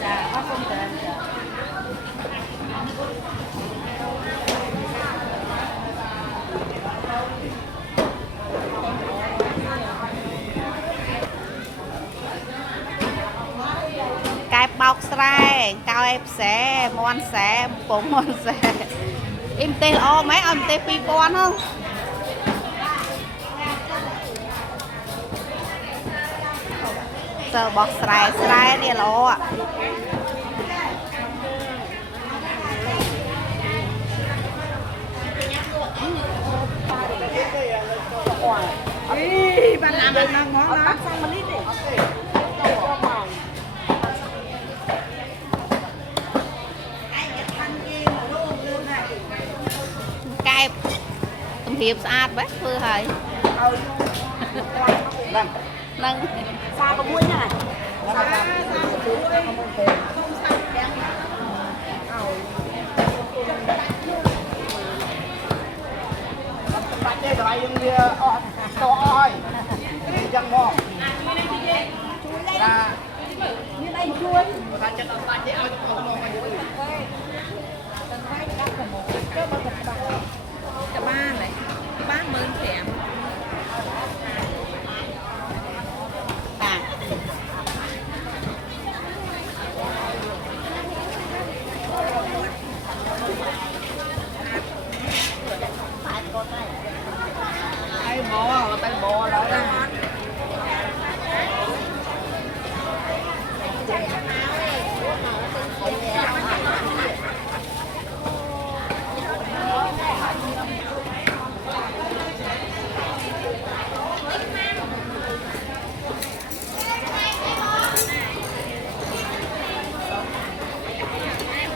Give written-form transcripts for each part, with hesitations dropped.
Dạ, có không thể. Cái bọc sài, cao em sẽ món sẽ cũng món sẽ em tê o mấy em tê pi con không giờ bọc sài sài đi lo ạ ý bạn làm được món đó xong một lít đi cái tầm hiệp sạch bác vừaហើយnâng xa có mũi này bạn đây rồi nhưng to oi chẳng mò là như đây một chuối bạn chân bạn để ao cho mò mày cả ba này 30 thèm ai mò tay bò đó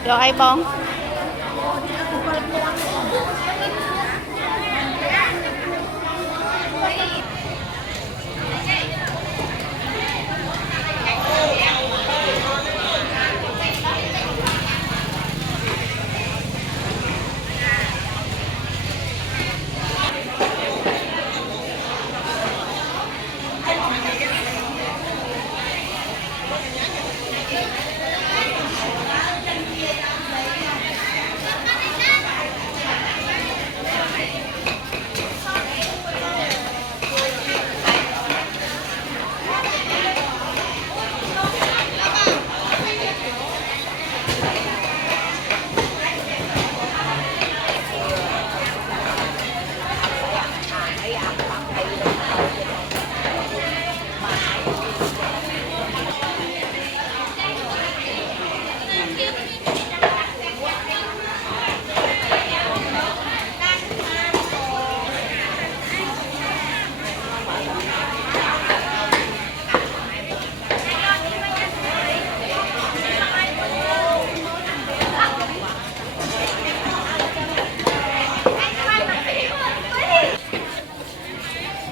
rồi ai bông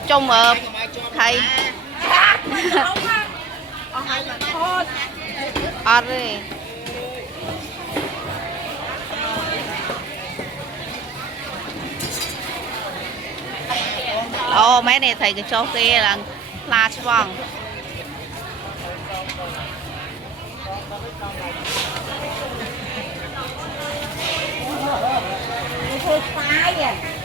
trong thầy ở đây ô mấy này thầy cái chỗ kia là la vòng thôi phá vậy